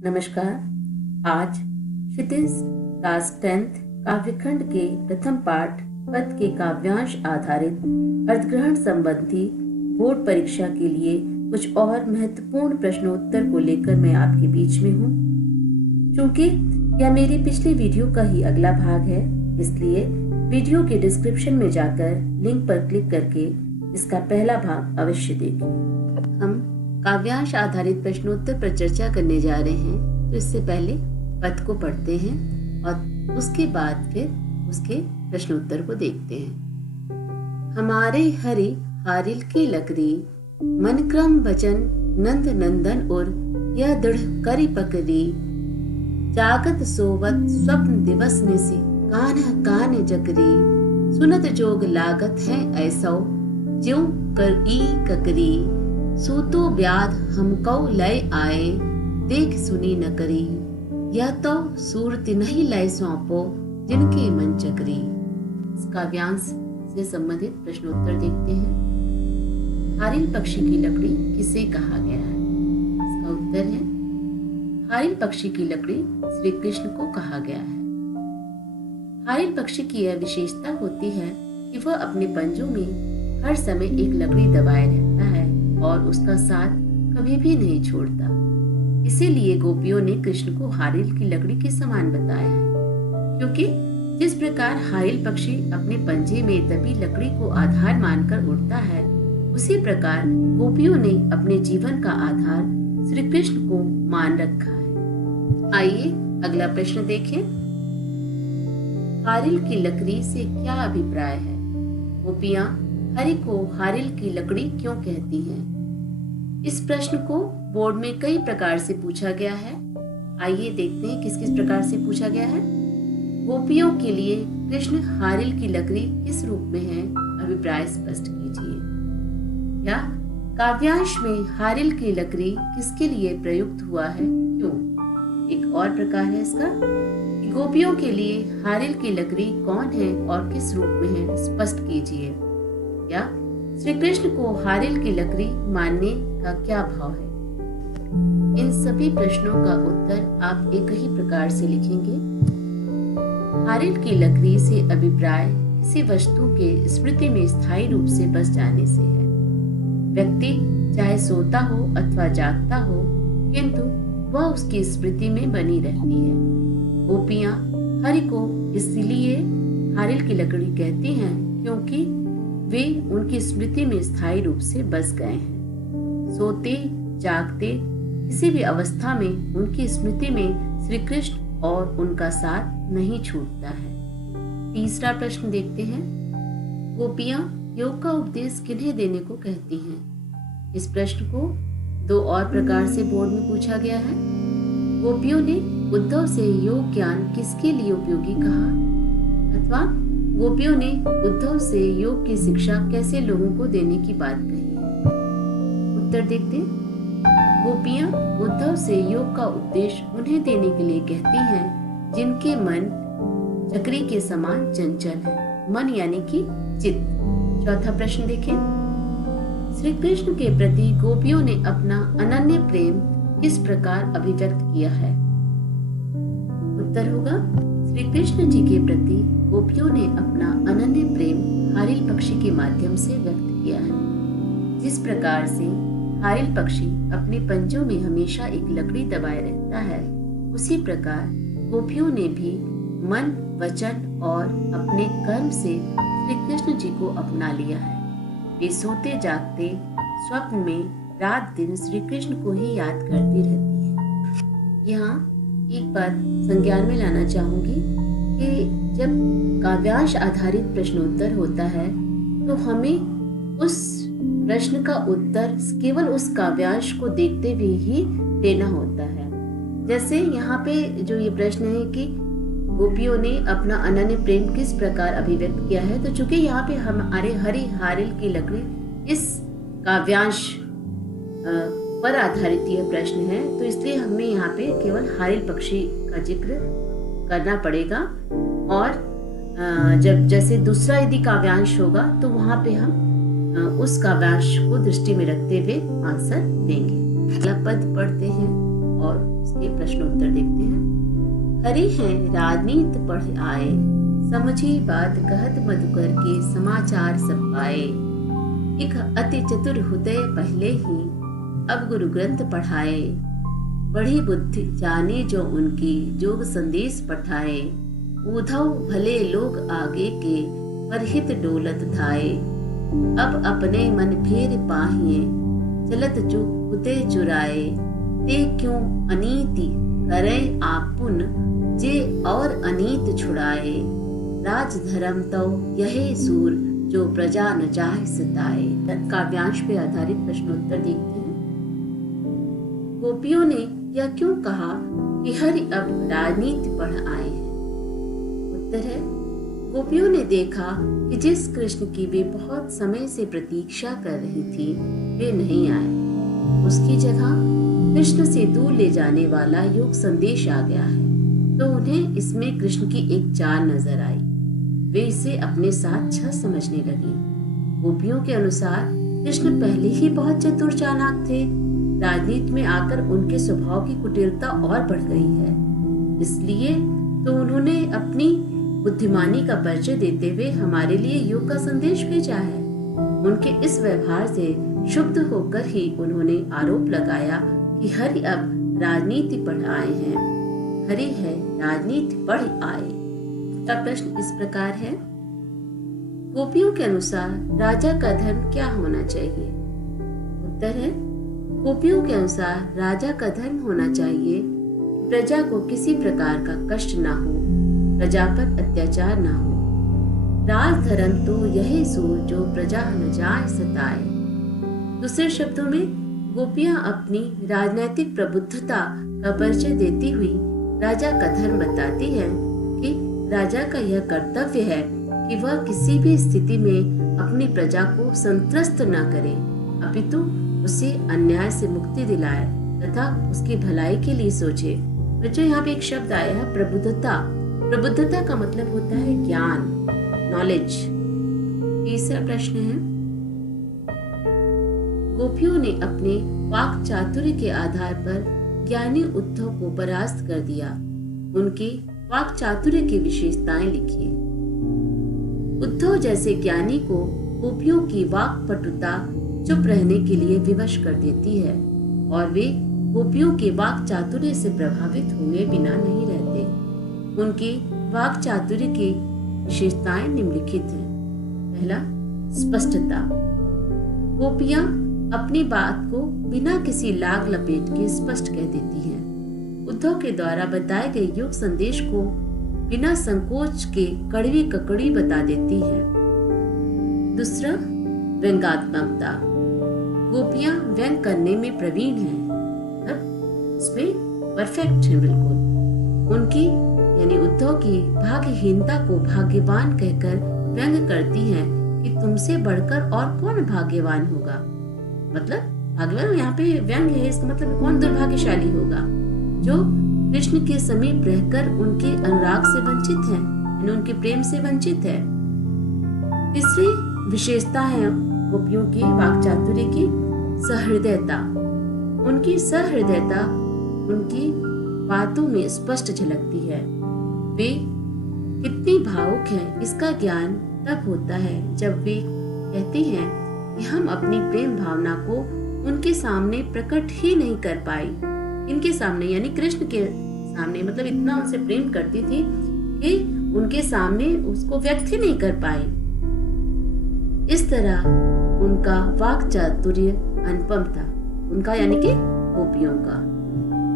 नमस्कार। आज क्षितिज class 10th काव्यखंड के प्रथम पाठ पद के काव्यांश आधारित अर्धग्रहण संबंधी बोर्ड परीक्षा के लिए कुछ और महत्वपूर्ण प्रश्नोत्तर को लेकर मैं आपके बीच में हूँ। चूंकि यह मेरी पिछली वीडियो का ही अगला भाग है, इसलिए वीडियो के डिस्क्रिप्शन में जाकर लिंक पर क्लिक करके इसका पहला भाग अवश्य देखिए। हम काव्यांश आधारित प्रश्नोत्तर पर चर्चा करने जा रहे हैं, तो इससे पहले पद को पढ़ते हैं और उसके बाद फिर उसके प्रश्नोत्तर को देखते हैं। हमारे हरि हारिल की लकड़ी, मन क्रम वचन नंद नंदन और यह दृढ़ करी पकड़ी, जागत सोवत स्वप्न दिवस निसी कान कान जकरी, सुनत जोग लागत है ऐसो ज्यों कर ई ककरी, सूतो ब्याध हमको लय आए देख सुनी न करी, यह तो सूरत नहीं लय सौंपो जिनके मन चकरी। इस काव्यांश से संबंधित प्रश्नोत्तर देखते हैं। हारिल पक्षी की लकड़ी किसे कहा गया है? इसका उत्तर है हारिल पक्षी की लकड़ी श्री कृष्ण को कहा गया है। हारिल पक्षी की यह विशेषता होती है कि वह अपने पंजों में हर समय एक लकड़ी दबाए रहता है और उसका साथ कभी भी नहीं छोड़ता। इसीलिए गोपियों ने कृष्ण को हारिल की लकड़ी के समान बताया है, क्योंकि जिस प्रकार हारिल पक्षी अपने पंजे में दबी लकड़ी को आधार मानकर उड़ता है, उसी प्रकार गोपियों ने अपने जीवन का आधार श्री कृष्ण को मान रखा है। आइए अगला प्रश्न देखें। हारिल की लकड़ी से क्या अभिप्राय है? गोपियां हरि को हारिल की लकड़ी क्यों कहती हैं? इस प्रश्न को बोर्ड में कई प्रकार से पूछा गया है। आइए देखते हैं किस किस प्रकार से पूछा गया है। गोपियों के लिए कृष्ण हारिल की लकड़ी किस रूप में है? अभिप्राय स्पष्ट कीजिए। या काव्यांश में हारिल की लकड़ी किसके लिए प्रयुक्त हुआ है, क्यों? एक और प्रकार है इसका कि गोपियों के लिए हारिल की लकड़ी कौन है और किस रूप में है, स्पष्ट कीजिए। या श्री कृष्ण को हारिल की लकड़ी मानने का क्या भाव है? इन सभी प्रश्नों का उत्तर आप एक ही प्रकार से लिखेंगे। हारिल की लकड़ी से अभिप्राय किसी वस्तु के स्मृति में स्थायी रूप से बस जाने से है। व्यक्ति चाहे सोता हो अथवा जागता हो, किंतु वह उसकी स्मृति में बनी रहती है। गोपियां हरि को इसलिए हारिल की लकड़ी कहती हैं क्योंकि वे उनकी स्मृति में स्थायी रूप से बस गए हैं। सोते जागते किसी भी अवस्था में उनकी स्मृति में श्री कृष्ण और उनका साथ नहीं छूटता है। तीसरा प्रश्न देखते हैं। गोपियां योग का उपदेश किन्हें देने को कहती हैं? इस प्रश्न को दो और प्रकार से बोर्ड में पूछा गया है। गोपियों ने उद्धव से योग ज्ञान किसके लिए उपयोगी कहा, अथवा गोपियों ने उद्धव से योग की शिक्षा कैसे लोगों को देने की बात कही है? उत्तर देखते हैं। गोपियां उद्धव से योग का उपदेश उन्हें देने के लिए कहती हैं जिनके मन चक्री के समान चंचल है। मन यानी कि चित्त। चौथा प्रश्न देखें। श्री कृष्ण के प्रति गोपियों ने अपना अनन्य प्रेम किस प्रकार अभिव्यक्त किया है? उत्तर होगा श्री कृष्ण जी के प्रति गोपियों ने अपना अनन्य प्रेम हारिल पक्षी के माध्यम से व्यक्त किया है। जिस प्रकार से हारिल पक्षी अपने पंजों में हमेशा एक लकड़ी दबाए रहता है, उसी प्रकार गोपियों ने भी मन वचन और अपने कर्म से श्री कृष्ण जी को अपना लिया है। वे सोते जागते स्वप्न में रात दिन श्री कृष्ण को ही याद करती रहती है। यहाँ एक बात संज्ञान में लाना चाहूंगी कि जब काव्यांश आधारित प्रश्नोत्तर होता है, तो हमें उस प्रश्न का उत्तर केवल उस काव्यांश को देखते हुए ही देना होता है। जैसे यहाँ पे जो ये प्रश्न है कि गोपियों ने अपना अनन्य प्रेम किस प्रकार अभिव्यक्त किया है, तो चूंकि यहाँ पे हमारे हरि हारिल की लकड़ी इस काव्यांश पर आधारित यह प्रश्न है, तो इसलिए हमें यहाँ पे केवल हारिल पक्षी का जिक्र करना पड़ेगा। और जब जैसे दूसरा यदि काव्यांश होगा तो वहां पे हम उस काव्यांश को दृष्टि में रखते हुए आंसर देंगे। अगला पद पढ़ते हैं और उसके प्रश्न उत्तर देखते हैं। हरि हैं राजनीत पढ़ आए, समझी बात कहत मधुकर के समाचार सब पाए। एक अति चतुर हृदय पहले ही अब गुरु ग्रंथ पढ़ाए। बड़ी बुद्धि जाने जो उनकी जोग संदेश पठाए। उधव भले लोग आगे के परहित डोलत धाए। अब अपने मन फेर पाहिए, चलत जो हुते चुराए। ते क्यों अनीति करे आपुन, जे और अनीत छुड़ाए। राज धर्म तो यही सूर, जो प्रजा न चाहे सताए। काव्यांश पे आधारित प्रश्नोत्तर देखते हैं। गोपियों ने यह क्यों कहा कि हरि अब राजनीति पढ़ आए हैं? उत्तर है, गोपियों ने देखा कि जिस कृष्ण की वे बहुत समय से प्रतीक्षा कर रही थी वे नहीं आए। उसकी जगह कृष्ण से दूर ले जाने वाला योग संदेश आ गया है, तो उन्हें इसमें कृष्ण की एक चाल नजर आई। वे इसे अपने साथ छल समझने लगे। गोपियों के अनुसार कृष्ण पहले ही बहुत चतुर चालाक थे। राजनीति में आकर उनके स्वभाव की कुटिलता और बढ़ गई है, इसलिए तो उन्होंने अपनी बुद्धिमानी का परिचय देते हुए हमारे लिए योग का संदेश भेजा है। उनके इस व्यवहार से क्षुब्ध होकर ही उन्होंने आरोप लगाया कि हरि अब राजनीति पढ़ आए हैं। हरि है राजनीति पढ़ आए। का प्रश्न इस प्रकार है, गोपियों के अनुसार राजा का धर्म क्या होना चाहिए? उत्तर है, गोपियों के अनुसार राजा का धर्म होना चाहिए कि प्रजा को किसी प्रकार का कष्ट ना हो, प्रजा पर अत्याचार ना हो। राज धर्म तो यही सो, जो प्रजा न जाए सताए। दूसरे शब्दों में गोपियां अपनी राजनैतिक प्रबुद्धता का परिचय देती हुई राजा का धर्म बताती हैं कि राजा का यह कर्तव्य है कि वह किसी भी स्थिति में अपनी प्रजा को संत्रस्त न करे, अपितु उसे अन्याय से मुक्ति दिलाए तथा उसकी भलाई के लिए सोचे। बच्चों, यहाँ पे एक शब्द आया है प्रबुद्धता। प्रबुद्धता का मतलब होता है ज्ञान, नॉलेज। तीसरा प्रश्न है, गोपियों ने अपने वाक चातुर्य के आधार पर ज्ञानी उद्धव को परास्त कर दिया। उनके वाक चातुर्य की विशेषताएं लिखिए। उद्धव जैसे ज्ञानी को गोपियों की वाक पटुता चुप रहने के लिए विवश कर देती है और वे गोपियों के वाक चातुर्य से प्रभावित हुए बिना नहीं रहते। उनके वाक चातुर्य की विशेषताएं निम्नलिखित हैं। पहला, स्पष्टता। गोपियां अपनी बात को बिना किसी लाग लपेट के स्पष्ट कह देती हैं। उद्धव के द्वारा बताए गए योग संदेश को बिना संकोच के कड़वी ककड़ी बता देती है। दूसरा, व्यंग्यात्मकता। गोपियां व्यंग करने में प्रवीण हैं, इसमें परफेक्ट है बिल्कुल। उनकी यानी उद्धव की भाग्यहीनता को भाग्यवान कहकर व्यंग करती हैं कि तुमसे बढ़कर और कौन भाग्यवान होगा। मतलब भाग्यवान यहाँ पे व्यंग है, इसका मतलब कौन दुर्भाग्यशाली होगा जो कृष्ण के समीप रहकर उनके अनुराग से वंचित है, यानी उनके प्रेम से वंचित है। तीसरी विशेषता है गोपियों की वाक चातुर्य की सहृदयता। उनकी सहृदयता उनकी बातों में स्पष्ट झलकती है। वे कितनी भावुक हैं इसका ज्ञान तब होता है जब वे कहती हैं कि हम अपनी प्रेम भावना को उनके सामने प्रकट ही नहीं कर पाई। इनके सामने यानी कृष्ण के सामने, मतलब इतना उनसे प्रेम करती थी कि उनके सामने उसको व्यक्त ही नहीं कर पाई। इस तरह उनका वाक चातुर्य अनुपम था, उनका यानी कि गोपियों का।